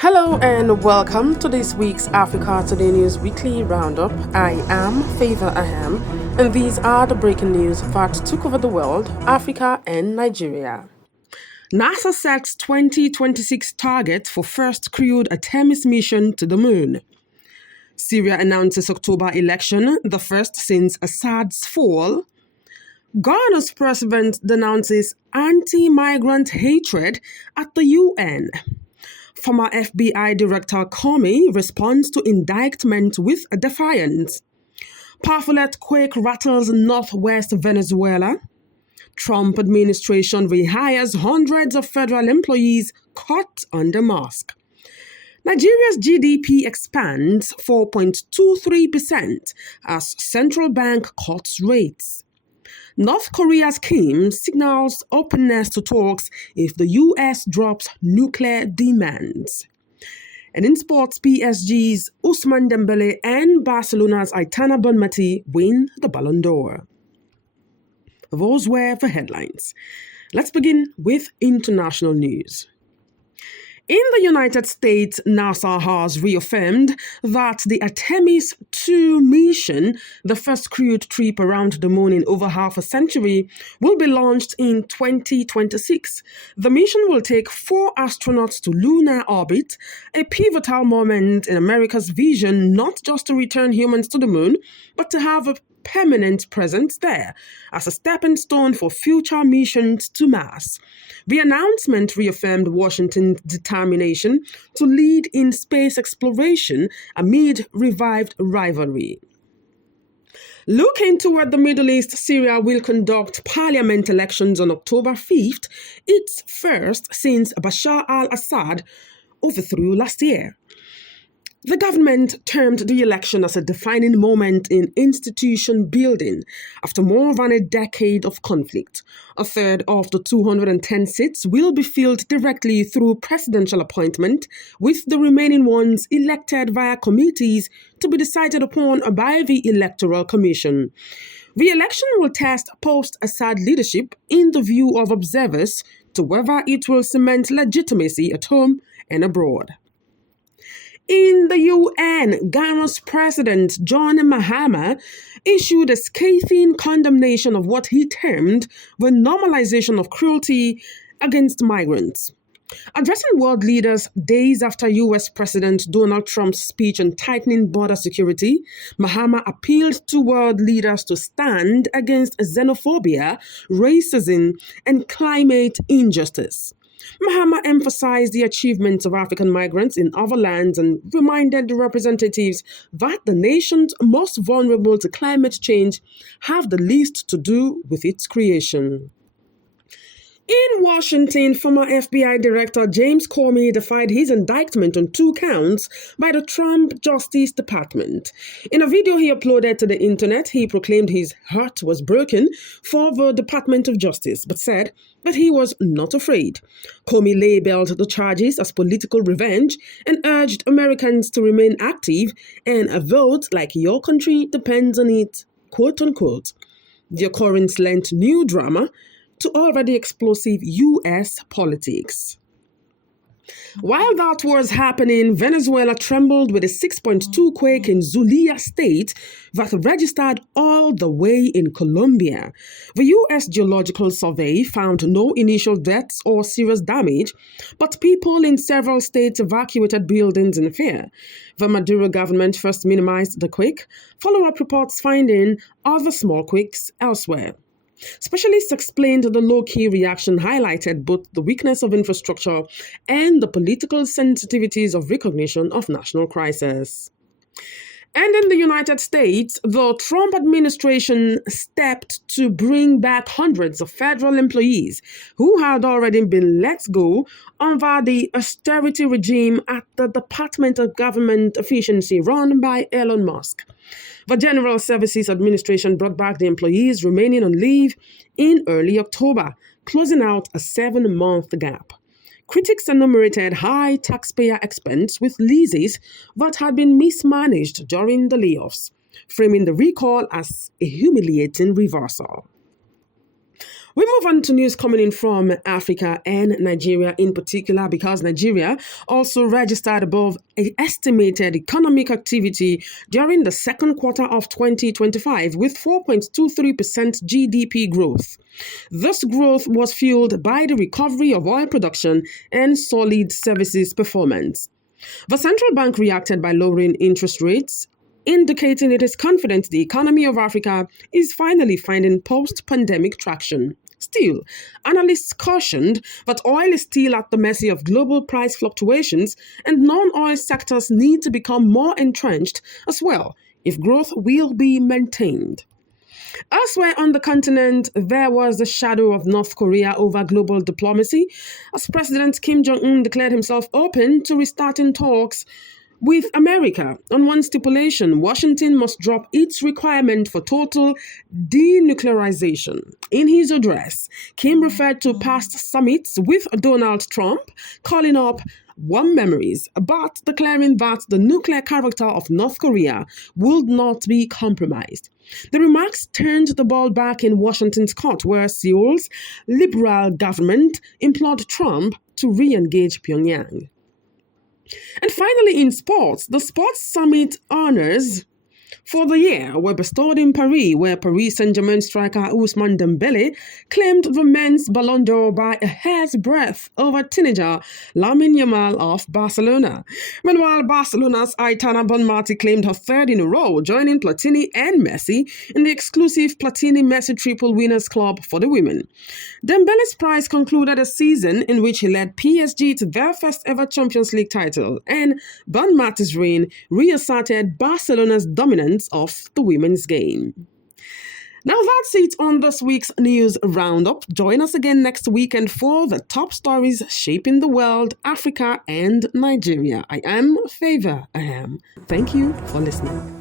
Hello and welcome to this week's Africa Today News Weekly Roundup. I am Favor Aham, and these are the breaking news that took over the world, Africa and Nigeria. NASA sets 2026 target for first crewed Artemis mission to the moon. Syria announces October election, the first since Assad's fall. Ghana's president denounces anti-migrant hatred at the UN. Former FBI Director Comey responds to indictment with defiance. Powerful earthquake rattles northwest Venezuela. Trump administration rehires hundreds of federal employees caught under mask. Nigeria's GDP expands 4.23% as central bank cuts rates. North Korea's Kim signals openness to talks if the US drops nuclear demands. And in sports, PSG's Ousmane Dembele and Barcelona's Aitana Bonmati win the Ballon d'Or. Those were the headlines. Let's begin with international news. In the United States, NASA has reaffirmed that the Artemis 2 mission, the first crewed trip around the moon in over half a century, will be launched in 2026. The mission will take 4 astronauts to lunar orbit, a pivotal moment in America's vision not just to return humans to the moon, but to have a permanent presence there as a stepping stone for future missions to Mars. The announcement reaffirmed Washington's determination to lead in space exploration amid revived rivalry. Looking toward the Middle East, Syria will conduct parliament elections on October 5th, its first since Bashar al-Assad overthrew last year. The government termed the election as a defining moment in institution building after more than a decade of conflict. A third of the 210 seats will be filled directly through presidential appointment, with the remaining ones elected via committees to be decided upon by the Electoral Commission. The election will test post-Assad leadership in the view of observers to whether it will cement legitimacy at home and abroad. In the UN, Ghana's President John Mahama issued a scathing condemnation of what he termed the normalization of cruelty against migrants. Addressing world leaders days after U.S. President Donald Trump's speech on tightening border security, Mahama appealed to world leaders to stand against xenophobia, racism, and climate injustice. Mahama emphasized the achievements of African migrants in other lands and reminded the representatives that the nations most vulnerable to climate change have the least to do with its creation. In Washington, former FBI Director James Comey defied his indictment on 2 counts by the Trump Justice Department. In a video he uploaded to the internet, he proclaimed his heart was broken for the Department of Justice, but said that he was not afraid. Comey labeled the charges as political revenge and urged Americans to remain active and a vote like your country depends on it, quote unquote. The occurrence lent new drama to already explosive U.S. politics. While that was happening, Venezuela trembled with a 6.2 quake in Zulia state that registered all the way in Colombia. The U.S. Geological Survey found no initial deaths or serious damage, but people in several states evacuated buildings in fear. The Maduro government first minimized the quake, follow-up reports finding other small quakes elsewhere. Specialists explained the low-key reaction highlighted both the weakness of infrastructure and the political sensitivities of recognition of national crisis. And in the United States, the Trump administration stepped to bring back hundreds of federal employees who had already been let go under the austerity regime at the Department of Government Efficiency run by Elon Musk. The General Services Administration brought back the employees remaining on leave in early October, closing out a 7-month gap. Critics enumerated high taxpayer expense with leases that had been mismanaged during the layoffs, framing the recall as a humiliating reversal. We move on to news coming in from Africa and Nigeria in particular, because Nigeria also registered above estimated economic activity during the second quarter of 2025 with 4.23% GDP growth. This growth was fueled by the recovery of oil production and solid services performance. The central bank reacted by lowering interest rates, indicating it is confident the economy of Africa is finally finding post-pandemic traction. Still, analysts cautioned that oil is still at the mercy of global price fluctuations, and non-oil sectors need to become more entrenched as well if growth will be maintained. Elsewhere on the continent, there was the shadow of North Korea over global diplomacy, as President Kim Jong-un declared himself open to restarting talks with America on one stipulation: Washington must drop its requirement for total denuclearization. In his address, Kim referred to past summits with Donald Trump, calling up warm memories, but declaring that the nuclear character of North Korea would not be compromised. The remarks turned the ball back in Washington's court, where Seoul's liberal government implored Trump to re-engage Pyongyang. And finally, in sports, the Sports Summit honors for the year were bestowed in Paris, where Paris Saint-Germain striker Ousmane Dembélé claimed the men's Ballon d'Or by a hair's breadth over teenager Lamine Yamal of Barcelona. Meanwhile, Barcelona's Aitana Bonmati claimed her third in a row, joining Platini and Messi in the exclusive Platini-Messi triple winners club for the women. Dembele's prize concluded a season in which he led PSG to their first ever Champions League title, and Bonmati's reign reasserted Barcelona's dominance of the women's game. Now that's it on this week's news roundup. Join us again next weekend for the top stories shaping the world, Africa and Nigeria. I am Favor Aham. Thank you for listening.